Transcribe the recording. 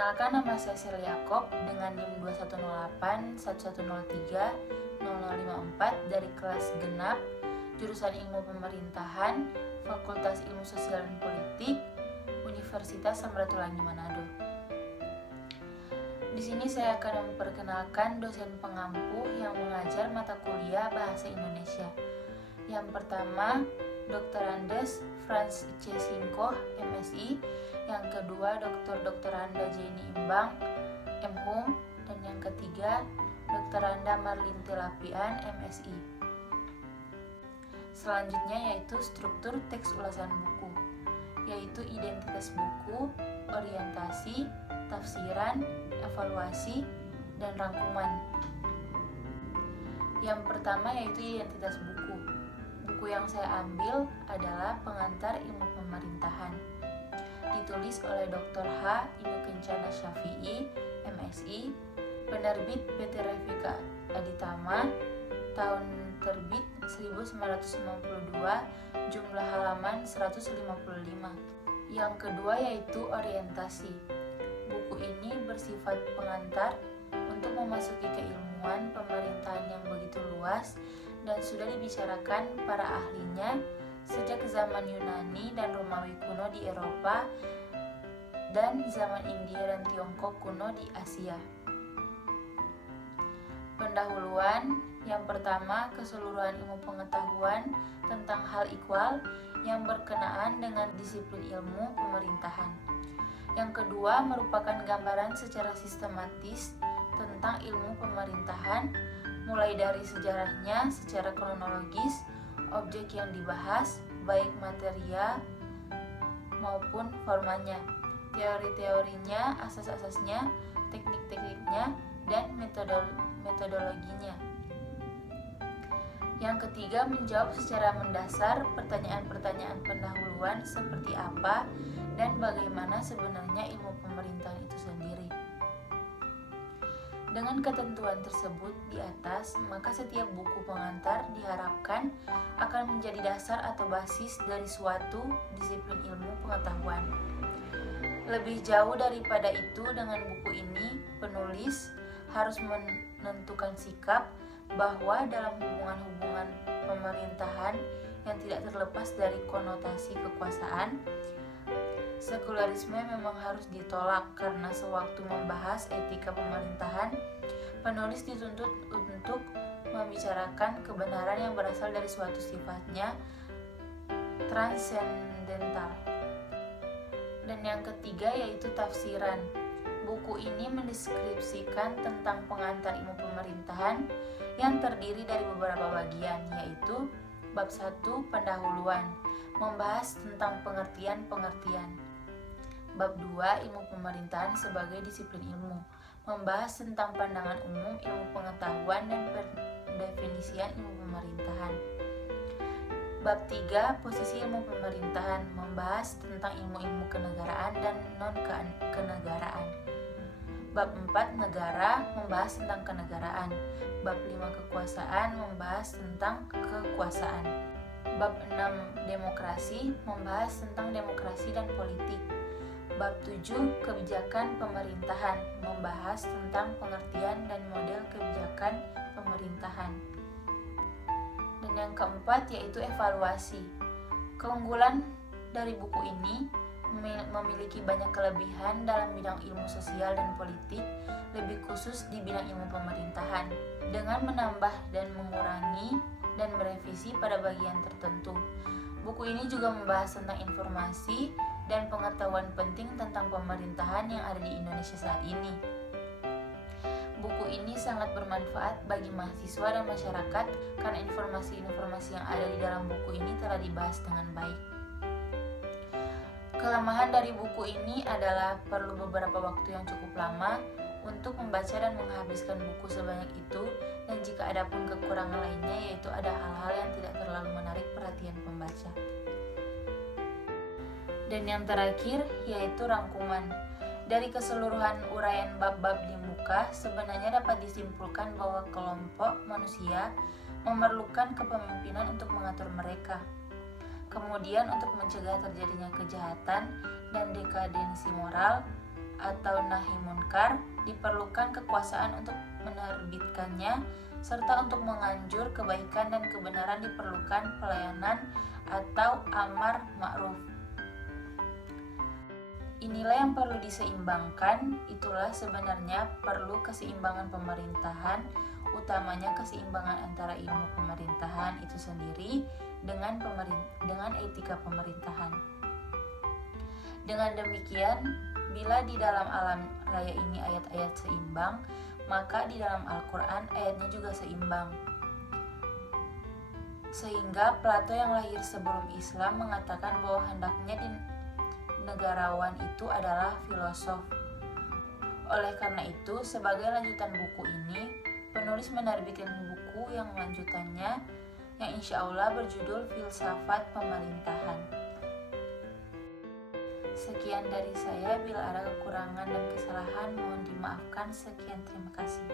Perkenalkan, nama saya Sel Yakob dengan NIM 2108 1103 0054 dari kelas genap jurusan Ilmu Pemerintahan, Fakultas Ilmu Sosial dan Politik, Universitas Samratulangi Manado. Di sini saya akan memperkenalkan dosen pengampu yang mengajar mata kuliah Bahasa Indonesia. Yang pertama, Dr. Andes Franz C. Singkoh, MSI. Yang kedua, Dr. Anda Jenny Imbang, MHum. Dan yang ketiga, Dr. Anda Marlin Telapian, MSI. Selanjutnya yaitu struktur teks ulasan buku, yaitu identitas buku, orientasi, tafsiran, evaluasi, dan rangkuman. Yang pertama yaitu identitas buku. Buku yang saya ambil adalah Pengantar Ilmu Pemerintahan, ditulis oleh Dr. H. Ibnu Kencana Syafi'i, MSI, penerbit PT Revika Aditama, tahun terbit 1992, jumlah halaman 155. Yang kedua yaitu orientasi. Buku ini bersifat pengantar untuk memasuki keilmuan pemerintahan yang begitu luas dan sudah dibicarakan para ahlinya sejak zaman Yunani dan Romawi kuno di Eropa dan zaman India dan Tiongkok kuno di Asia. Pendahuluan. Yang pertama, keseluruhan ilmu pengetahuan tentang hal ikhwal yang berkenaan dengan disiplin ilmu pemerintahan. Yang kedua, merupakan gambaran secara sistematis tentang ilmu pemerintahan, mulai dari sejarahnya secara kronologis, objek yang dibahas, baik material maupun formanya, teori-teorinya, asas-asasnya, teknik-tekniknya, dan metodologinya. Yang ketiga, menjawab secara mendasar pertanyaan-pertanyaan pendahuluan seperti apa dan bagaimana sebenarnya ilmu pemerintahan itu sendiri. Dengan ketentuan tersebut di atas, maka setiap buku pengantar diharapkan akan menjadi dasar atau basis dari suatu disiplin ilmu pengetahuan. Lebih jauh daripada itu, dengan buku ini, penulis harus menentukan sikap bahwa dalam hubungan-hubungan pemerintahan yang tidak terlepas dari konotasi kekuasaan, sekularisme memang harus ditolak karena sewaktu membahas etika pemerintahan, penulis dituntut untuk membicarakan kebenaran yang berasal dari suatu sifatnya transendental. Dan yang ketiga yaitu tafsiran. Buku ini mendeskripsikan tentang pengantar ilmu pemerintahan yang terdiri dari beberapa bagian, yaitu bab 1 pendahuluan, membahas tentang pengertian-pengertian. Bab 2 ilmu pemerintahan sebagai disiplin ilmu, membahas tentang pandangan umum ilmu pengetahuan dan pendefinisian ilmu pemerintahan. Bab 3 posisi ilmu pemerintahan, membahas tentang ilmu-ilmu kenegaraan dan non-kenegaraan. Bab 4 negara, membahas tentang kenegaraan. Bab 5 kekuasaan, membahas tentang kekuasaan. Bab 6 demokrasi, membahas tentang demokrasi dan politik. Bab 7 kebijakan pemerintahan, membahas tentang pengertian dan model kebijakan pemerintahan. Dan yang keempat yaitu evaluasi. Keunggulan dari buku ini memiliki banyak kelebihan dalam bidang ilmu sosial dan politik, lebih khusus di bidang ilmu pemerintahan, dengan menambah dan mengurangi dan merevisi pada bagian tertentu. Buku ini juga membahas tentang informasi dan pengetahuan penting tentang pemerintahan yang ada di Indonesia saat ini. Buku ini sangat bermanfaat bagi mahasiswa dan masyarakat karena informasi-informasi yang ada di dalam buku ini telah dibahas dengan baik. Kelemahan dari buku ini adalah perlu beberapa waktu yang cukup lama untuk membaca dan menghabiskan buku sebanyak itu, dan jika ada pun kekurangan lainnya yaitu ada hal-hal yang tidak terlalu menarik perhatian pembaca. Dan yang terakhir yaitu rangkuman. Dari keseluruhan uraian bab-bab di muka, sebenarnya dapat disimpulkan bahwa kelompok manusia memerlukan kepemimpinan untuk mengatur mereka. Kemudian untuk mencegah terjadinya kejahatan dan dekadensi moral, atau nahi munkar, diperlukan kekuasaan untuk menerbitkannya, serta untuk menganjur kebaikan dan kebenaran diperlukan pelayanan atau amar ma'ruf. Inilah yang perlu diseimbangkan, itulah sebenarnya perlu keseimbangan pemerintahan, utamanya keseimbangan antara ilmu pemerintahan itu sendiri dengan etika pemerintahan. Dengan demikian, bila di dalam alam raya ini ayat-ayat seimbang, maka di dalam Al-Quran ayatnya juga seimbang. Sehingga Plato yang lahir sebelum Islam mengatakan bahwa hendaknya negarawan itu adalah filosof. Oleh karena itu, sebagai lanjutan buku ini, penulis menerbitkan buku yang lanjutannya yang insya Allah berjudul Filsafat Pemerintahan. Sekian dari saya, bila ada kekurangan dan kesalahan mohon dimaafkan. Sekian, terima kasih.